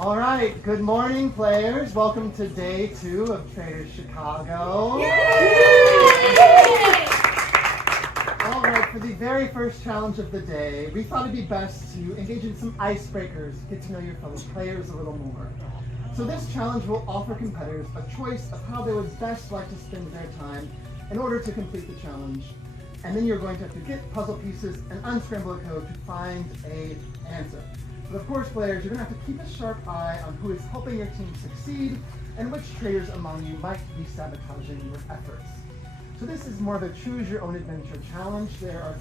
All right, good morning, players. Welcome to day 2 of Traders Chicago. All right, for the very first challenge of the day, we thought it'd be best to engage in some icebreakers, get to know your fellow players a little more. So this challenge will offer competitors a choice of how they would best like to spend their time in order to complete the challenge. And then you're going to have to get puzzle pieces and unscramble a code to find an answer. But of course, players, you're going to have to keep a sharp eye on who is helping your team succeed and which traders among you might be sabotaging your efforts. So this is more of a choose-your-own-adventure challenge. There are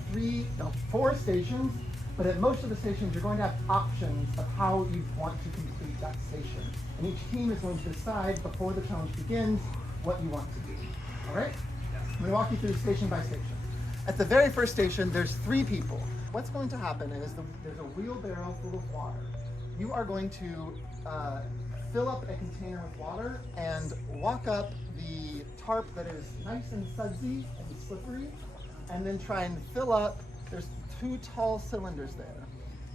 4 stations, but at most of the stations, you're going to have options of how you want to complete that station. And each team is going to decide before the challenge begins what you want to do. All right? I'm going to walk you through station by station. At the very first station, there's 3 people. What's going to happen is there's a wheelbarrow full of water. You are going to fill up a container with water and walk up the tarp that is nice and sudsy and slippery, and then try and fill up. There's 2 tall cylinders there.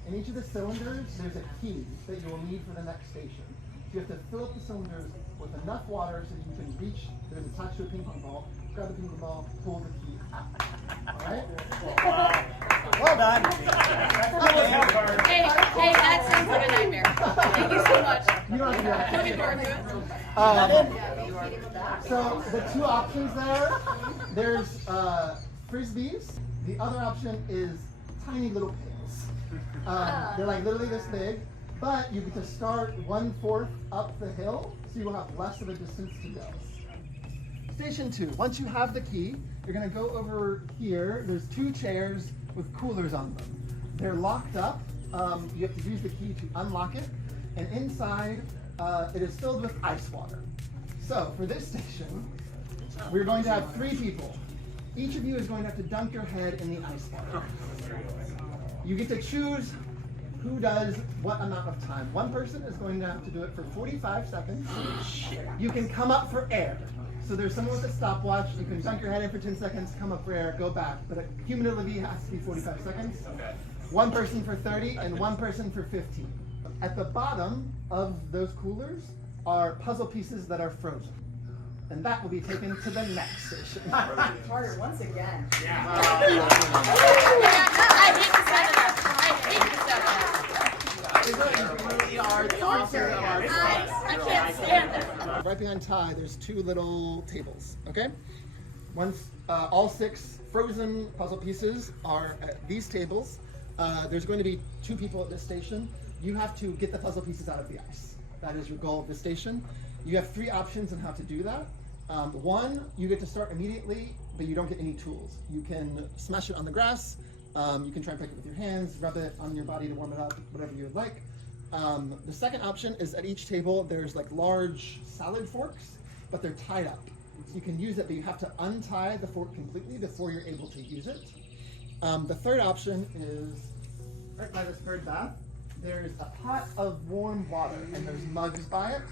In each of the cylinders, there's a key that you will need for the next station. So you have to fill up the cylinders with enough water so you can reach, there's attached to a ping pong ball, grab the ping pong ball, pull the key out. All right? Well done. Hey, that sounds like a nightmare. Thank you so much. You don't have to do that. So the 2 options there's frisbees. The other option is tiny little pails. They're like literally this big, but you get to start 1/4 up the hill, so you will have less of a distance to go. Station 2, once you have the key, you're going to go over here. There's 2 chairs with coolers on them. They're locked up. You have to use the key to unlock it. And inside, it is filled with ice water. So for this station, we're going to have 3 people. Each of you is going to have to dunk your head in the ice water. You get to choose who does what amount of time. One person is going to have to do it for 45 seconds. You can come up for air. So there's someone with a stopwatch. You can dunk your head in for 10 seconds, come up for air, go back. But a cumulatively has to be 45 seconds. Okay. 1 person for 30 and 1 person for 15. At the bottom of those coolers are puzzle pieces that are frozen. And that will be taken to the next station. Harder once again. I hate the sound of that. You really are the author of our I can't stand it. Right behind Ty, there's 2 little tables, okay? Once all 6 frozen puzzle pieces are at these tables, there's going to be 2 people at this station. You have to get the puzzle pieces out of the ice. That is your goal of the station. You have 3 options on how to do that. 1, you get to start immediately, but you don't get any tools. You can smash it on the grass. You can try and pick it with your hands, rub it on your body to warm it up, whatever you would like. The second option is at each table, there's like large salad forks, but they're tied up. So you can use it, but you have to untie the fork completely before you're able to use it. The third option is right by this third bath. There's a pot of warm water, and there's mugs by it,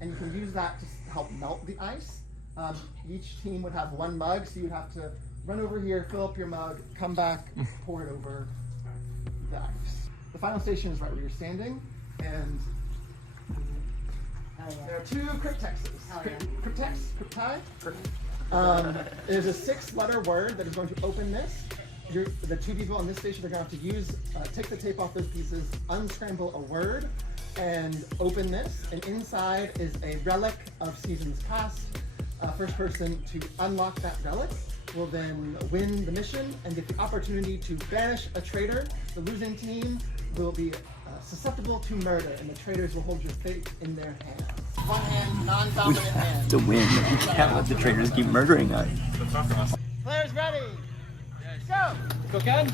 and you can use that to help melt the ice. Each team would have 1 mug, so you'd have to run over here, fill up your mug, come back, pour it over the ice. The final station is right where you're standing, and there are 2 cryptexes. Crypti? There's a 6-letter word that is going to open this. The 2 people on this station are going to have to take the tape off those pieces, unscramble a word, and open this. And inside is a relic of seasons past. First person to unlock that relic will then win the mission and get the opportunity to banish a traitor. The losing team will be susceptible to murder, and the traitors will hold your fate in their hands. One hand, non-dominant hand. To win, we can't let the traitors keep murdering us. Players ready? Go! Go, Ken.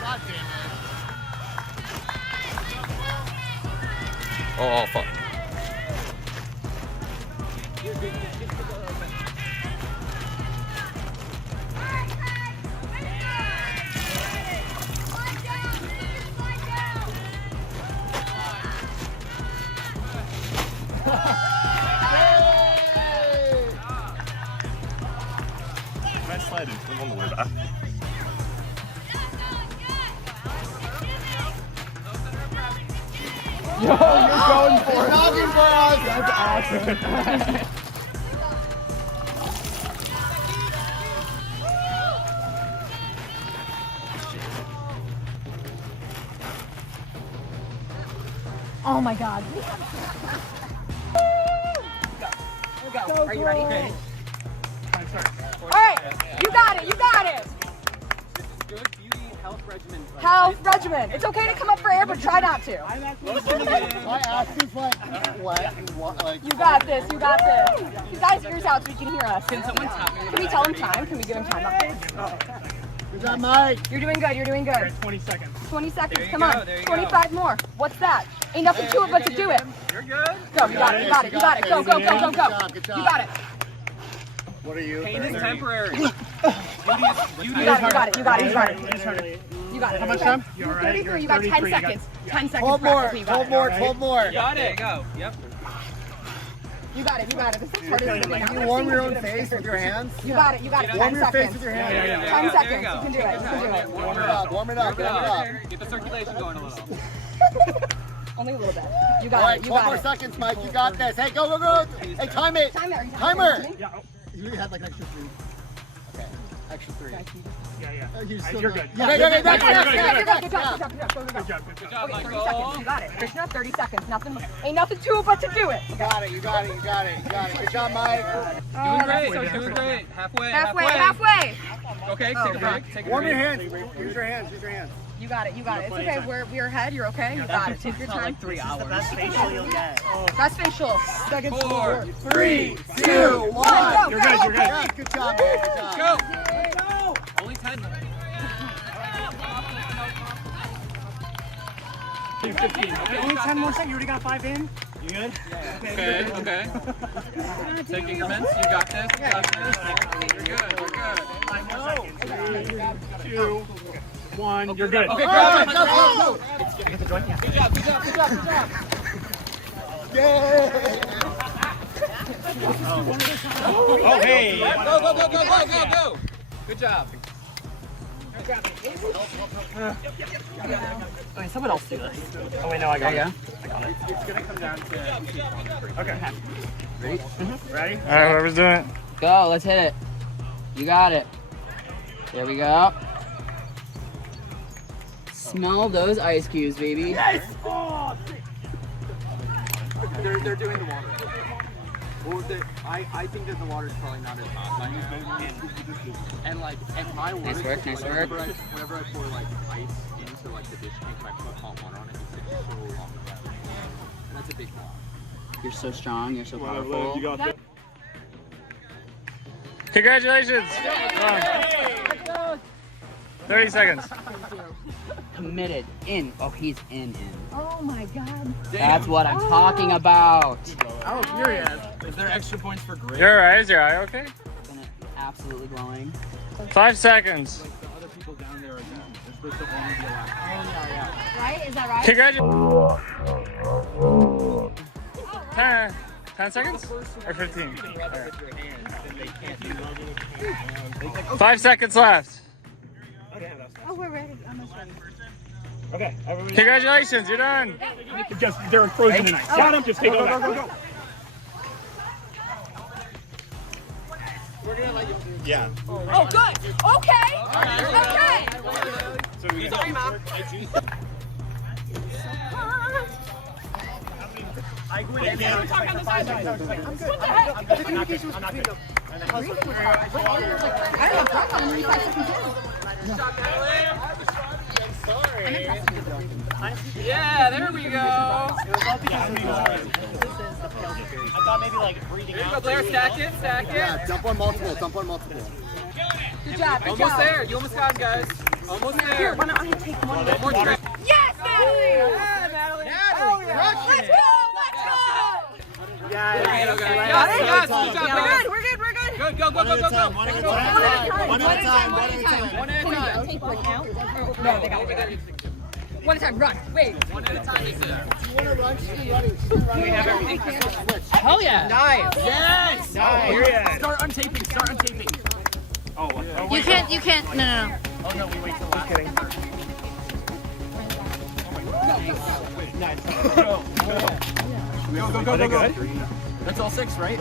God damn it. Oh, fuck. sliding. I'm on the way back. Yo, you're going for it. Knocking for us. That's awesome. Oh my God. Go. Are you ready? Okay. All right, you got it. Good beauty health regimen. Health regimen. It's okay to come up for air, but try not to. My ass is like wet and like. You got this. You guys, ears out so you can hear us. Can someone tap me? Can we tell him time? Can we give him time up there? Good job, Mike. You're doing good. 20 seconds. 20 seconds. There you Come go, on. there you 25 more. What's that? Ain't nothing to it but to do it. You're good. Go. You got it. Go. Good job. You got it. What are you? Pain is temporary. You got it. You got it. How much time? You're 33. You got 10 seconds. 10 seconds. Hold more. practice, you got it. Hold more. Got it. Go. Yep. You got it. This is harder than it Can you warm your own face with your hands? You got it. 10 Warm your face seconds. with your hands. 10 seconds. You can do it. Warm it up. Get the circulation going a little. Only a little bit. You All got right, it. 12 more seconds, Mike. You got this. Hey, go. Hey, time it. Timer. You had like an extra 3. Okay, extra 3. You're good. Okay, Good go. job. Good job, Okay, 30 Michael. seconds. You got it. Krishna, 30 seconds. Ain't nothing to it but to do it. You got it. Good job, Mike. Doing great. Halfway. Halfway. Okay, take a break. Warm your hands. Use your hands. You got it. It's okay. We're ahead. You're okay. You got it. Take your time. 3 hours. Best facial you'll get. Best facial. 4, 3, 2, 1. You're good. Yeah, good job, man. go. Only 10. 15. Okay, only 10 more seconds. You already got 5 in? You good? Okay. Taking your mints. You got this. You're good. 5 more seconds. 2, 1. You're good. Okay, Go. Good job. Yay. Oh, hey. Go. Good job. Wait, someone else do this. Oh, wait, no, I got it. It's gonna come down to. Okay. Ready? Ready? All right, whoever's doing it. Go, let's hit it. You got it. There we go. Smell those ice cubes, baby. Yes! They're doing the water. Well, I think that the water's probably not as hot. And my water. Nice work. Whenever I pour like ice into like the dish tank and I put hot water on it, it takes so long. And that's a big block. You're so strong. You're so powerful. Congratulations. 30 seconds. Committed. In. Oh, he's in. Oh my God. That's what I'm talking about. Oh, furious. Is there extra points for grit? Your eye, is your eye okay? Gonna absolutely glowing. 5 seconds. The other people down there are down. They're supposed to only be allowed. Right? Is that right? Congratulations. 10 seconds? Or 15? 5 seconds left. Oh, we're ready. Almost ready. Okay. Congratulations, you're done. Just, they're frozen in ice. Got him. Just take over. Yeah. Oh, good. Okay. So we Sorry, Mom. I agree. What the heck? The communication was between them. Breathing was hard. I don't know. I'm only 5 seconds in. Yeah, there we go. I thought maybe like breathing There you go, out. Blair. Stack it. Yeah, jump on multiple. Good job. Almost there. You almost got him, guys. Almost there. Here, why don't I take one? One more trip. Yes, Natalie! Yeah, Natalie. Let's go! Yes, Got it? good job. We're good. Good, go. One at a time. One at a time. One at a time. Take one out. No, they got it. One at a time, run. Wait. One at a time, he said. You want to run? We have everything. Hell yeah. Nice. Yes. Nice. Start untaping. You can't, no. Oh no, we wait till last. Kidding. Go. That's all 6, right?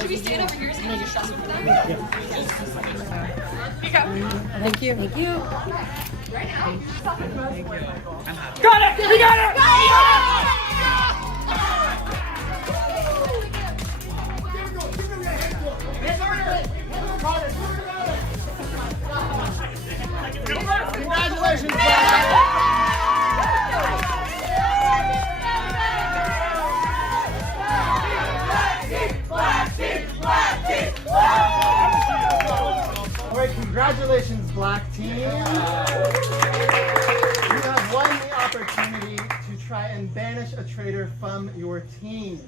Should we stand over here so you can just for them? Thank you. Thank you. Got it! We got it! Congratulations, All right, congratulations, Black Team. You have won the opportunity to try and banish a traitor from your team.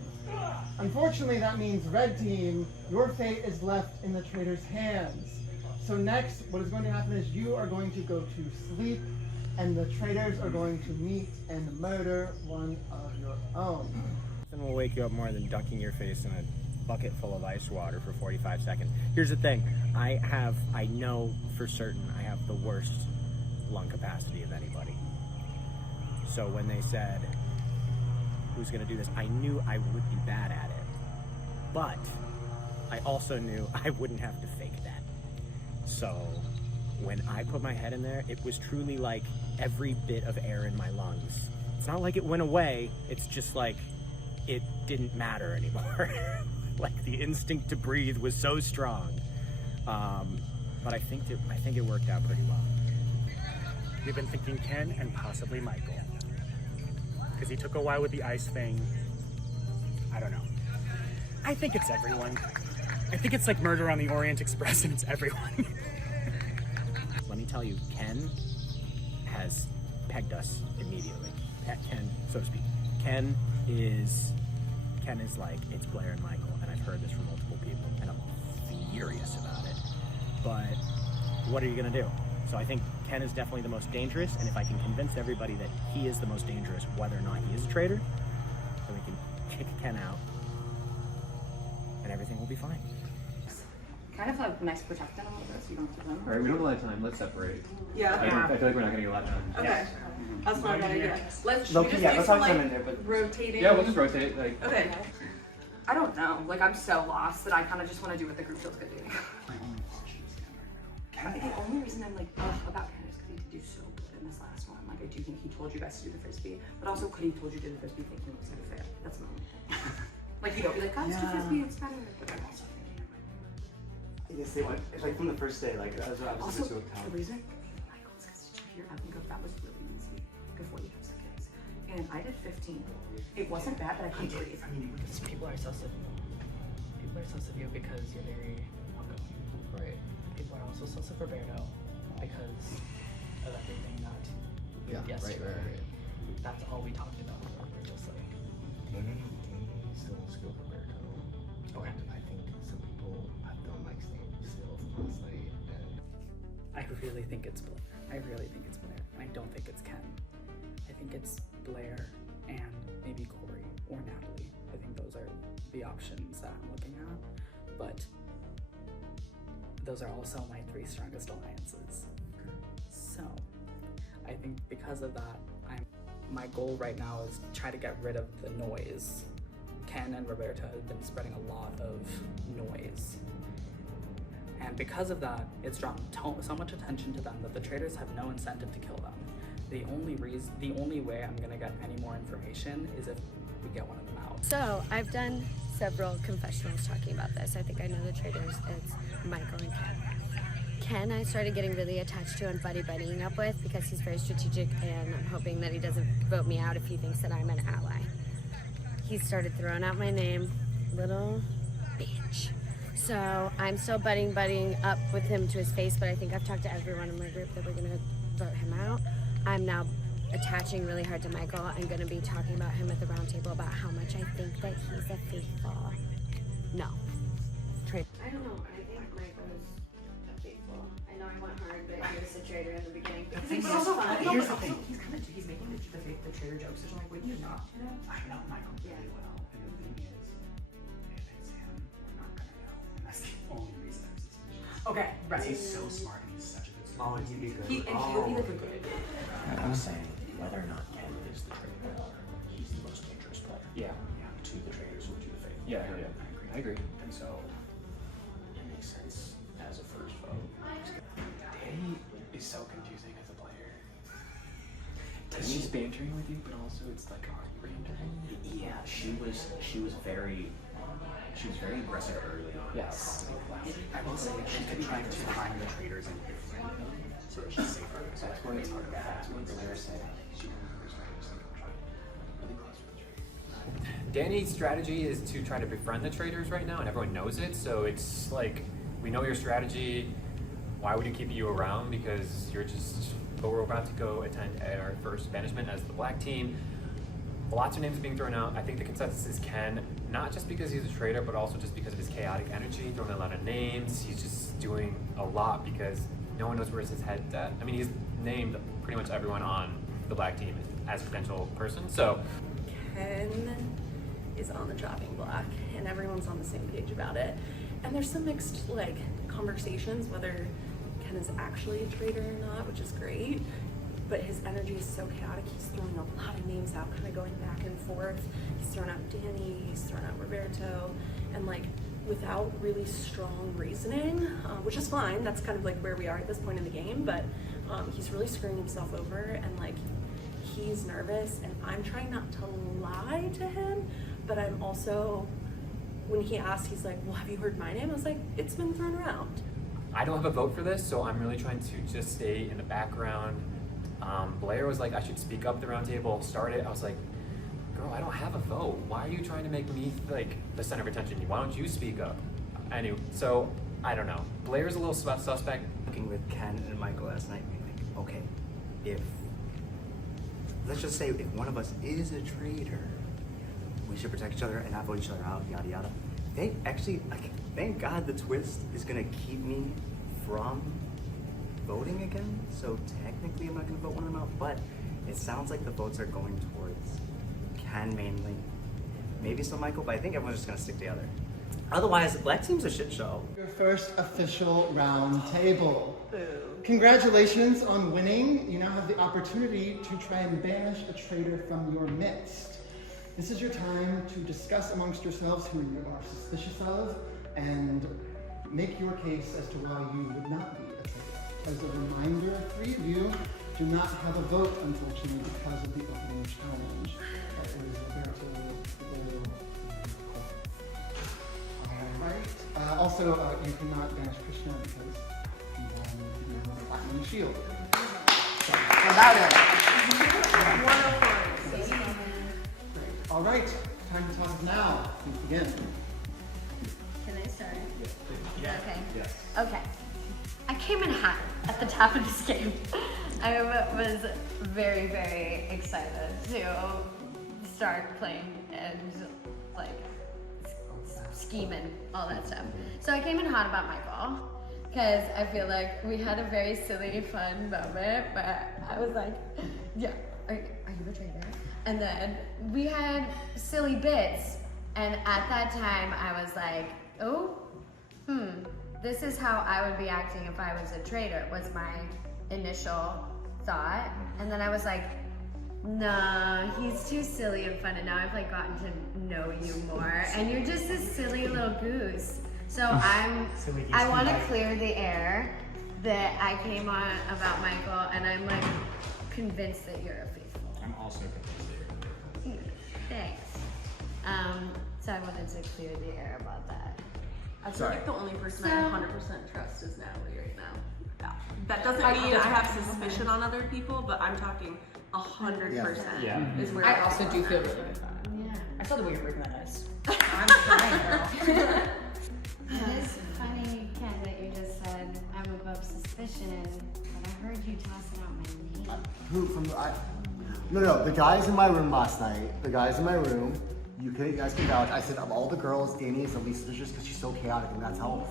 Unfortunately, that means Red Team, your fate is left in the traitor's hands. So next, what is going to happen is you are going to go to sleep, and the traitors are going to meet and murder one of your own. Nothing will wake you up more than dunking your face in a bucket full of ice water for 45 seconds. Here's the thing, I know for certain I have the worst lung capacity of anybody. So when they said, who's gonna do this, I knew I would be bad at it. But I also knew I wouldn't have to fake that. So when I put my head in there, it was truly like every bit of air in my lungs. It's not like it went away, it's just like it didn't matter anymore. Like the instinct to breathe was so strong. But I think it worked out pretty well. We've been thinking Ken and possibly Michael. Because he took a while with the ice thing. I don't know. I think it's everyone. I think it's like Murder on the Orient Express and it's everyone. Let me tell you, Ken has pegged us immediately. Ken, so to speak. Ken is like, it's Blair and Michael, and I've heard this from multiple people, and I'm furious about it. But what are you gonna do? So I think Ken is definitely the most dangerous, and if I can convince everybody that he is the most dangerous, whether or not he is a traitor, then we can kick Ken out, and everything will be fine. Kind of like nice protect them a little bit so you don't have to run. Alright, we don't have a lot of time. Let's separate. Yeah. I feel like we're not gonna get a lot done. Okay. That's not a bad idea. Let's Low key, yeah, let's have some in there, but rotating. yeah, we'll just rotate. Like Okay. I don't know. Like I'm so lost that I kind of just want to do what the group feels good doing. The only reason I'm like about Ken is because he did do so good in this last one. Like I do think he told you guys to do the frisbee, but also could he told you to do the frisbee thinking it was gonna fail? That's the only thing. Like you don't be like, guys, do frisbee, it's better. But I'm also thinking. yes, they went. It's like from the first day. Like I was Also, so the reason Michael's because here, I think that was really easy. Good 45 seconds, and I did 15. It wasn't bad, but I couldn't breathe. Because people are sus of you because you're very outgoing. right. People are also sus of Roberto because of everything that Yeah. yesterday. Right. That's all we talked about. We're just like, still skill Roberto. okay. I think some people have done like still from last night. I really think it's Blair. I really think it's Blair. And I don't think it's Ken. I think it's Blair and maybe Corey or Natalie. I think those are the options that I'm looking at. But those are also my 3 strongest alliances. So I think because of that, my goal right now is to try to get rid of the noise. Ken and Roberta have been spreading a lot of noise. And because of that, it's drawn so much attention to them that the traitors have no incentive to kill them. The only way I'm gonna get any more information is if we get one of them out. So I've done several confessionals talking about this. I think I know the traitors. It's Michael and Ken. Ken I started getting really attached to and buddying up with because he's very strategic, and I'm hoping that he doesn't vote me out if he thinks that I'm an ally. He started throwing out my name, little bitch. So I'm still buddying up with him to his face, but I think I've talked to everyone in my group that we're gonna vote him out. I'm now attaching really hard to Michael. I'm gonna be talking about him at the round table about how much I think that he's a faithful. No. I don't know. I think Michael is faithful. I know I went hard, but traitor in the beginning. But also, here's the thing. He's making the traitor jokes. So I'm like, wait, you're not. I know Michael really well, and the thing is, if it's him, we're not gonna know. And that's the only reason I'm suspicious. Okay, right. He's so smart and he's such a good Oh, sport. he'd be good. He'll be like a good. I'm saying whether or not Ken is the traitor, he's the most dangerous player. Yeah. To the traitors or to the faith. Yeah. I agree. And so it makes sense as a first vote. Danny is so confusing as a player. Danny's bantering with you, but also it's like, are you bantering? Yeah, she was very aggressive early on. Yes. I will say she could try to find the traitors and so that she's safer. So that's where it's hard to get. That's what Blair said. She remembers really close to the traitors. Danny's strategy is to try to befriend the traitors right now, and everyone knows it. So it's like, we know your strategy. Why would you keep you around? Because you're just. But we're about to go attend our first banishment as the black team. Lots of names being thrown out. I think the consensus is Ken, not just because he's a traitor, but also just because of his chaotic energy, throwing a lot of names. He's just doing a lot because no one knows where his head's at. I mean, he's named pretty much everyone on the black team as a potential person. So Ken is on the chopping block, and everyone's on the same page about it. And there's some mixed conversations whether Ken is actually a traitor or not, which is great. But his energy is so chaotic. He's throwing a lot of names out, kind of going back and forth. He's thrown out Danny, he's thrown out Roberto, and without really strong reasoning, which is fine. That's kind of where we are at this point in the game. But he's really screwing himself over, and he's nervous. And I'm trying not to lie to him, but I'm also, when he asks, he's like, "Well, have you heard my name?" I was like, "It's been thrown around." I don't have a vote for this, so I'm really trying to just stay in the background. Blair was like, I should speak up the round table, start it. I was like, girl, I don't have a vote. Why are you trying to make me the center of attention? Why don't you speak up? Anyway, so I don't know. Blair's a little suspect. Working with Ken and Michael last night, being like, okay, let's just say if one of us is a traitor, we should protect each other and not vote each other out, yada yada. Thank God the twist is gonna keep me from voting again, so technically I'm not going to vote one of them out, but it sounds like the votes are going towards Ken mainly. Maybe some Michael, but I think everyone's just going to stick together. Otherwise, the black team's a shit show. Your first official round table. Congratulations on winning. You now have the opportunity to try and banish a traitor from your midst. This is your time to discuss amongst yourselves who you are suspicious of and make your case as to why you would not be a traitor. As a reminder, 3 of you do not have a vote, unfortunately, because of the opening challenge. That was Roberto, Blair, and Alright. Also, you cannot banish Krishna because you have a platinum shield. Alright, time to talk now. Please begin. Can I start? Yeah. Okay. Yes. Okay. I came in hot at the top of this game. I was very, very excited to start playing and scheming, all that stuff. So I came in hot about Michael because I feel like we had a very silly, fun moment, but I was like, yeah, are you a traitor? And then we had silly bits, and at that time I was like, this is how I would be acting if I was a traitor, was my initial thought. And then I was like, nah, he's too silly and fun, and now I've gotten to know you more, and you're just a silly little goose. So I want to clear the air that I came on about Michael, and I'm convinced that you're a faithful. I'm also convinced that you're a faithful. Thanks. So I wanted to clear the air about that. I feel like the only person I 100% trust is Natalie right now. Yeah. That doesn't mean I have suspicion on other people, but I'm talking 100% is where I also do feel really good about it. Yeah. I saw the way you're breaking that ice. I'm trying, girl. It is funny, Ken, that you just said I'm above suspicion, but I heard you tossing out my name. Who from No, the guys in my room last night. You guys can vouch. I said of all the girls, Danny is the least suspicious because she's so chaotic, and that's how.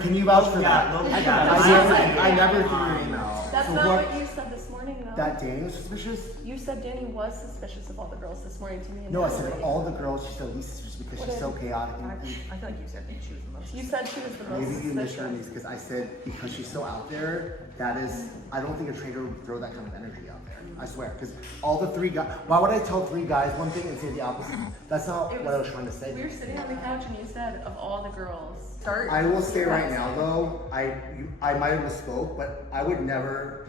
Can you vouch for that? No, I never threw your name out. So not what- what you said this morning, though. That Danny was suspicious? You said Danny was suspicious of all the girls this morning to me. And No, I said Natalie. all the girls, she's the least suspicious because What she's so did- chaotic. I feel like you said she was the most. You said she was the most Maybe you suspicious. misheard me because I said because she's so out there, that is, I don't think a trader would throw that kind of energy out there. I swear. Because all the 3 guys, why would I tell 3 guys one thing and say the opposite? That's not what I was trying to say. We were sitting on the couch and you said of all the girls, start. I will say right now though, I might have misspoke, but I would never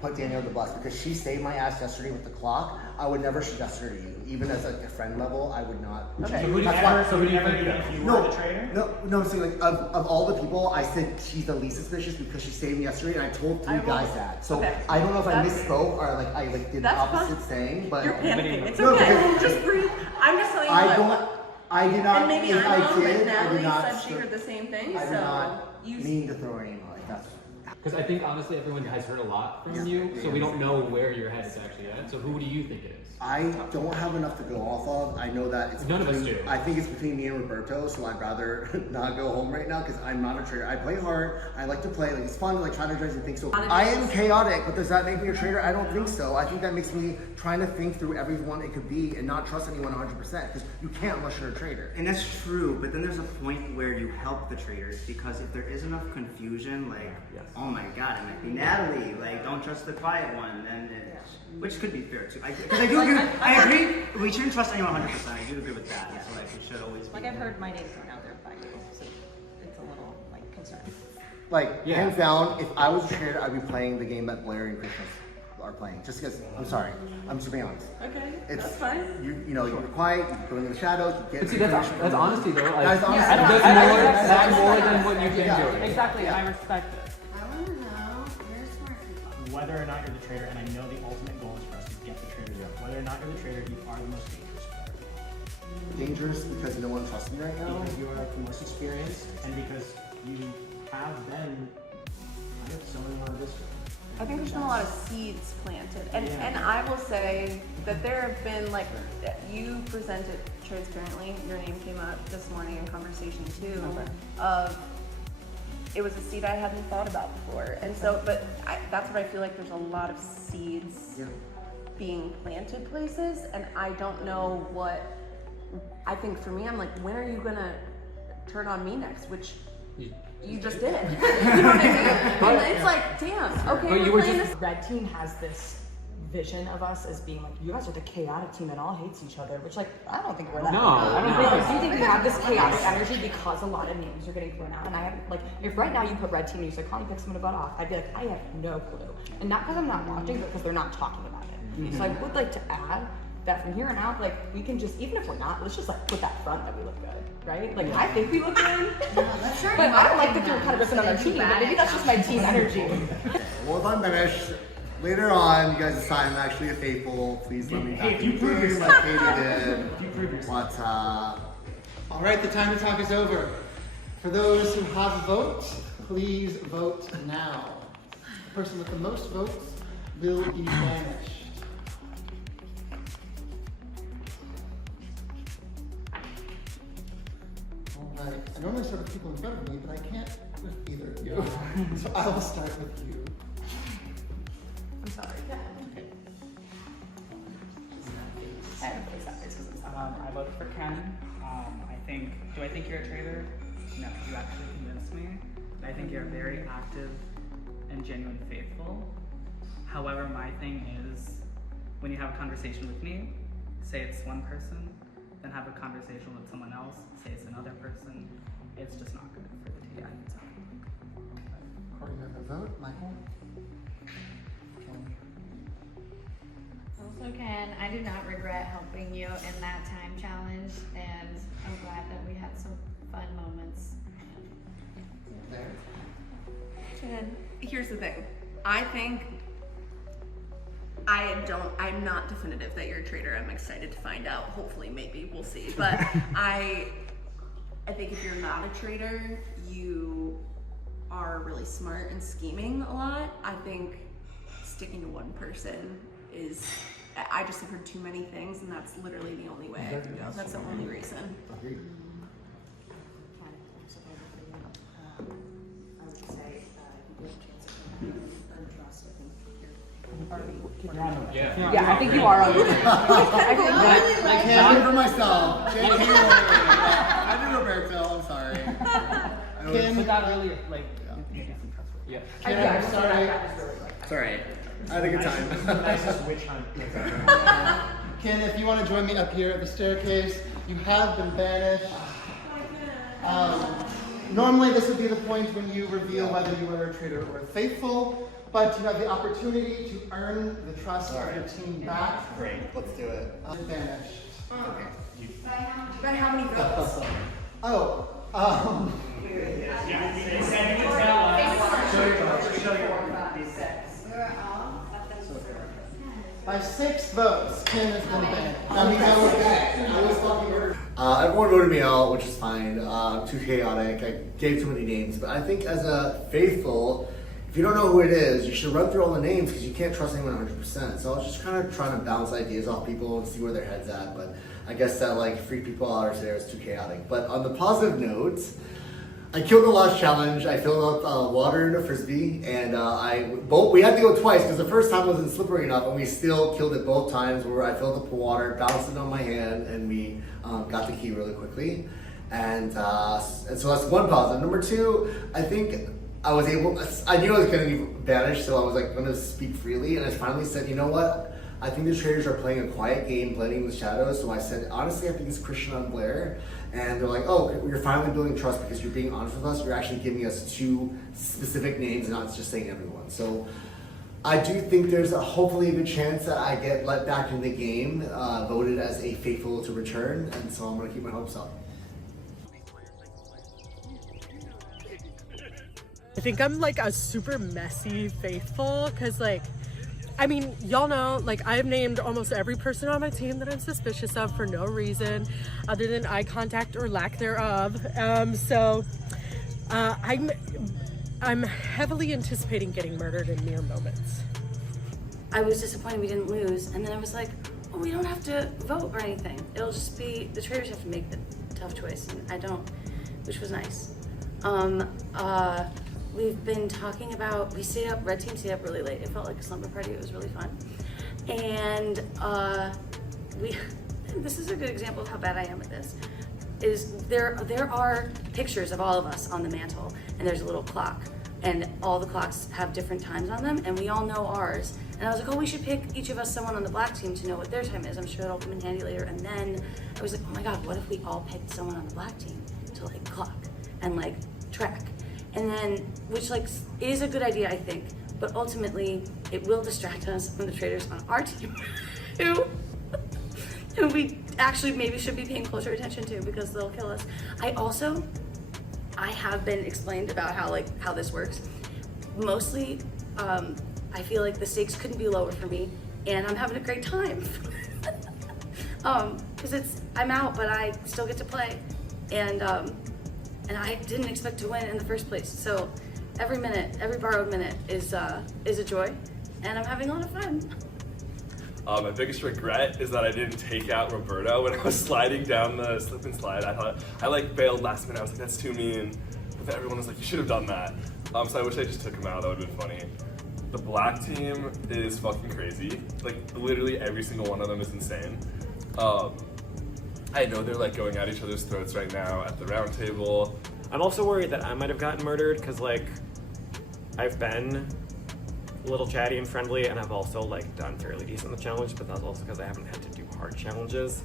put Danielle on the bus because she saved my ass yesterday with the clock. I would never suggest her to you. Even as like a friend level, I would not. Okay. So would you ever do that if you were the trader? No, so like of all the people, I said she's the least suspicious because she saved me yesterday and I told 3 guys that. So I don't know if I misspoke or like I like did the opposite saying, but You're panicking. It's No, okay. because- Just breathe. I'm just telling you I what. don't. I did not. And maybe if I'm I wrong, did, but I Natalie did not. said she heard the same thing. I did So not you mean to throw anyone like that. Because I think honestly everyone has heard a lot from Yeah. you, so we don't know where your head is actually at. So who do you think it is? I don't have enough to go off of. I know that it's None of us between- do. I think it's between me and Roberto, so I'd rather not go home right now because I'm not a trader. I play hard. I like to play. Like it's fun to like strategize and think. So I am chaotic, but does that make me a trader? I don't think so. I think that makes me trying to think through everyone it could be and not trust anyone 100% because you can't unless you're a trader. And that's true, but then there's a point where you help the traders because if there is enough confusion, like, oh my god, it might be Natalie, like, don't trust the quiet one, then which could be fair too. Because I do agree, I agree, we shouldn't trust anyone 100%. I do agree with that. So like, we should always be. Like I've heard my name thrown out there by you, so it's a little like concerning. Like, hands down, if I was a trader, I'd be playing the game that Blair and Christian are playing. Just because, I'm sorry, I'm just being honest. Okay, It's, that's fine. You know, you're quiet, you go in the shadows, you get. But see, that's honesty though. Like, That's honesty. that's more than what you've been doing. Exactly, I respect it. I want to know, you're smart people. Whether or not you're the trader, and I know the ultimate goal is for us to get the traders out. Whether or not you're the trader, you are the most dangerous player. Dangerous because no one trusts me right now. Because you are the most experienced, and because you have been kind of sowing a lot of discord. I think there's been a lot of seeds planted, and I will say that there have been like you presented transparently. Your name came up this morning in conversation too. Of it was a seed I hadn't thought about before, and so that's what I feel like. There's a lot of seeds being planted places, and I don't know what. I think for me, I'm like, when are you gonna turn on me next? Which you just did. You know what I mean? And it's like, damn, okay, we're playing this. Red team has this vision of us as being like, you guys are the chaotic team that all hates each other, which like, I don't think we're that. No, I don't think I do think we have this chaotic energy because a lot of names are getting thrown out. And I have, like, if right now you put red team and you said, Connie, pick someone to butt off, I'd be like, I have no clue. And not because I'm not watching, but because they're not talking about it. So I would like to add that from here on out, like, we can just, even if we're not, let's just like put that front that we look good, right? Like, I think we look good. But I don't like that they're kind of ripping on our team, but maybe that's just my team energy. Well, if I'm finished, later on, you guys decide I'm actually a faithful. Please let me back in the game like Katie did. But, All right, the time to talk is over. For those who have a vote, please vote now. The person with the most votes will be banished. All right, I normally start with people in front of me, but I can't with either of you. So I will start with you. I'm sorry. Okay. I have to place that face because I voted for Ken. Do I think you're a traitor? No, you actually convinced me. I think you're very active and genuine faithful. However, my thing is, when you have a conversation with me, say it's one person, then have a conversation with someone else, say it's another person. It's just not good for the TI. According to the vote, Michael? Also, Ken, I do not regret helping you in that time challenge, and I'm glad that we had some fun moments. And here's the thing. I think I'm not definitive that you're a traitor. I'm excited to find out. Hopefully, maybe, we'll see. But I think if you're not a traitor, you are really smart and scheming a lot. I think sticking to one person is, I just have heard too many things, and that's literally the only way I can go. That's the only reason. Agreed. I would say you have a chance of earn trust Yeah, I think you are on the team. I can't wait for myself. I did Roberto, I'm sorry. Kim, that really, like, yeah. Kim, sorry. It's alright. I had a good time. Nicest witch hunt. Ken, if you want to join me up here at the staircase, you have been banished. Normally this would be the point when you reveal whether you are a traitor or faithful, but you have the opportunity to earn the trust of your team back. Great, let's do it. Banished. By how many votes? Oh, by 6 votes, Ken has been banned. Now we know what I was talking murder. Everyone voted me out, which is fine. Too chaotic. I gave too many names, but I think as a faithful, if you don't know who it is, you should run through all the names because you can't trust anyone 100%. So I was just kind of trying to bounce ideas off people and see where their head's at. But I guess that like freak people out or say it's too chaotic. But on the positive note, I killed the last challenge. I filled up water in a frisbee, and we had to go twice because the first time wasn't slippery enough, and we still killed it both times. Where I filled up the water, bounced it on my hand, and we got the key really quickly. And so that's one positive. Number 2, I think I was able. I knew I was going to be banished, so I was like going to speak freely, and I finally said, you know what? I think the traders are playing a quiet game, blending the shadows. So I said, honestly, I think it's Christian on Blair. And they're like, oh, you're finally building trust because you're being honest with us. You're actually giving us 2 specific names and not just saying everyone. So I do think there's hopefully a good chance that I get let back in the game, voted as a faithful to return. And so I'm going to keep my hopes up. I think I'm like a super messy faithful because like, I mean, y'all know, like I've named almost every person on my team that I'm suspicious of for no reason other than eye contact or lack thereof. I'm heavily anticipating getting murdered in mere moments. I was disappointed we didn't lose, and then I was like, well, we don't have to vote or anything. It'll just be, the traders have to make the tough choice, and I don't, which was nice. We've been talking about, red team stayed up really late. It felt like a slumber party, it was really fun. And this is a good example of how bad I am at this, is there are pictures of all of us on the mantle, and there's a little clock, and all the clocks have different times on them, and we all know ours. And I was like, oh, we should pick each of us someone on the black team to know what their time is. I'm sure it'll come in handy later. And then I was like, oh my God, what if we all picked someone on the black team to like clock and like track? And then, which like is a good idea, I think, but ultimately it will distract us from the traders on our team, who we actually maybe should be paying closer attention to because they'll kill us. I have been explained about how this works. Mostly, I feel like the stakes couldn't be lower for me, and I'm having a great time. Because I'm out, but I still get to play, and I didn't expect to win in the first place. So every borrowed minute is a joy, and I'm having a lot of fun. My biggest regret is that I didn't take out Roberto when I was sliding down the slip and slide. I thought I bailed last minute. I was like, that's too mean. But everyone was like, you should have done that. So I wish I just took him out. That would have been funny. The black team is fucking crazy. Like literally every single one of them is insane. I know they're going at each other's throats right now at the round table. I'm also worried that I might have gotten murdered because I've been a little chatty and friendly, and I've also done fairly decent in the challenge, but that's also because I haven't had to do hard challenges.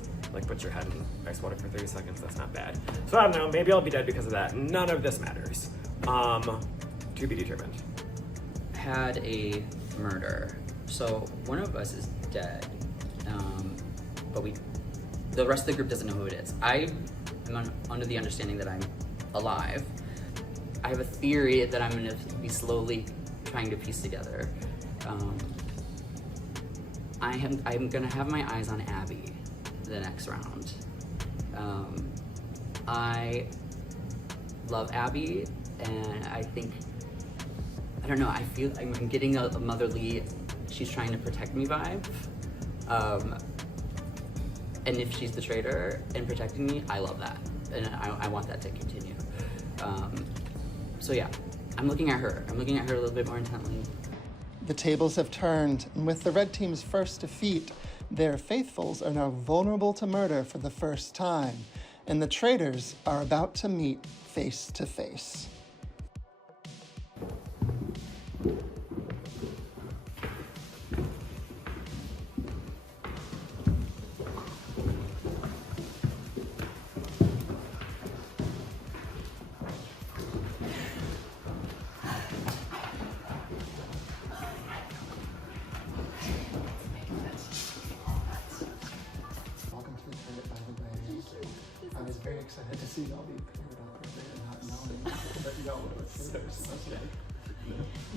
Put your head in ice water for 30 seconds, that's not bad. So I don't know, maybe I'll be dead because of that. None of this matters. To be determined. Had a murder. So one of us is dead, but the rest of the group doesn't know who it is. I am under the understanding that I'm alive. I have a theory that I'm going to be slowly trying to piece together. I'm going to have my eyes on Abby the next round. I love Abby, and I think, I don't know, I feel I'm getting a motherly, she's trying to protect me vibe. And if she's the traitor and protecting me, I love that. And I want that to continue. So yeah, I'm looking at her. I'm looking at her a little bit more intently. The tables have turned, and with the red team's first defeat, their faithfuls are now vulnerable to murder for the first time, and the traitors are about to meet face to face. Welcome to the tournament, by the way. I was very excited to see y'all be paired up earlier and not knowing that y'all were traitors. I was like,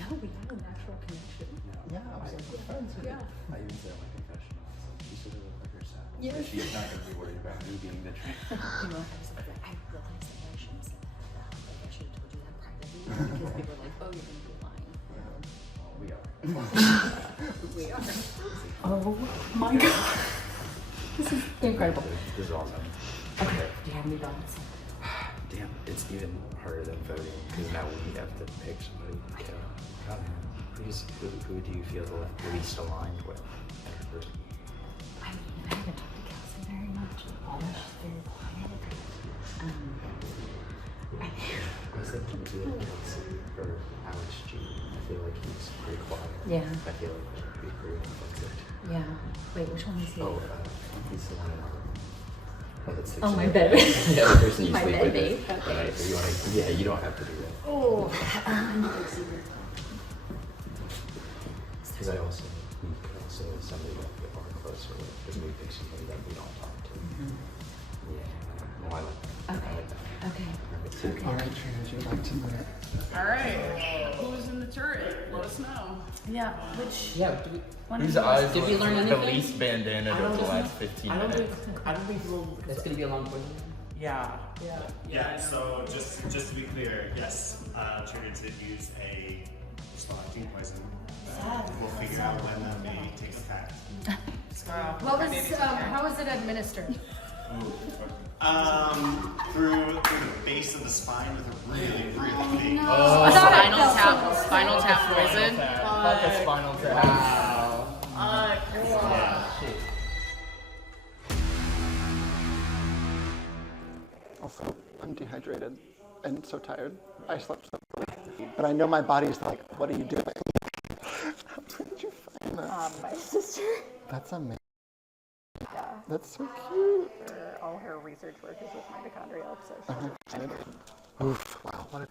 No, we have a natural connection. yeah, I was like, we're friends. Yeah. I even said my confession. She should have looked like herself. Yeah. She's not going to be worried about me being the traitor. You know, I realized that I shouldn't have said that. Like, I should have told you that privately because they were like, oh, you're going to be lying. We are. We are. Oh my god. This is incredible. This is awesome. Okay, do you have any thoughts? Damn, it's even harder than voting because now we have to pick somebody. Who do you feel the least aligned with? I mean, I haven't talked to Kelsey very much. She's very quiet. I was thinking to Kelsey or Alex G. I feel like he's pretty quiet. Yeah. I feel like he should be pretty conflicted. Yeah. Wait, which one is he? Oh, he's the one in our. Oh, that's Oh, my baby. Yeah, the person you My sleep baby. with. Okay. Right, if you want to, yeah, you don't have to do that. Oh. Because I also, we could also somebody that we are closer with, because we pick somebody that we don't talk to. Yeah. No, I like that. Okay. I like that. Okay. All right, trainers, you'd like to know it. All right. Who's in the turret? Let us know. Yeah. Which? Yeah. Whose eyes Did we learn the anything? least bandana over the last 15 minutes? I don't think That's gonna be a long point. Yeah. Yeah, so just to be clear, yes, Trigger did use a stalking poison. We'll figure out when that may take effect. What was, how was it administered? Through the base of the spine with a really big. Spinal tap poison. Fuck a spinal tap. Wow. Also, I'm dehydrated and so tired. I slept so late. But I know my body's like, what are you doing? Where did you find that? My sister. That's amazing. Yeah. That's so cute. All her research work is with mitochondrial, so I'm excited. Oof, wow, what a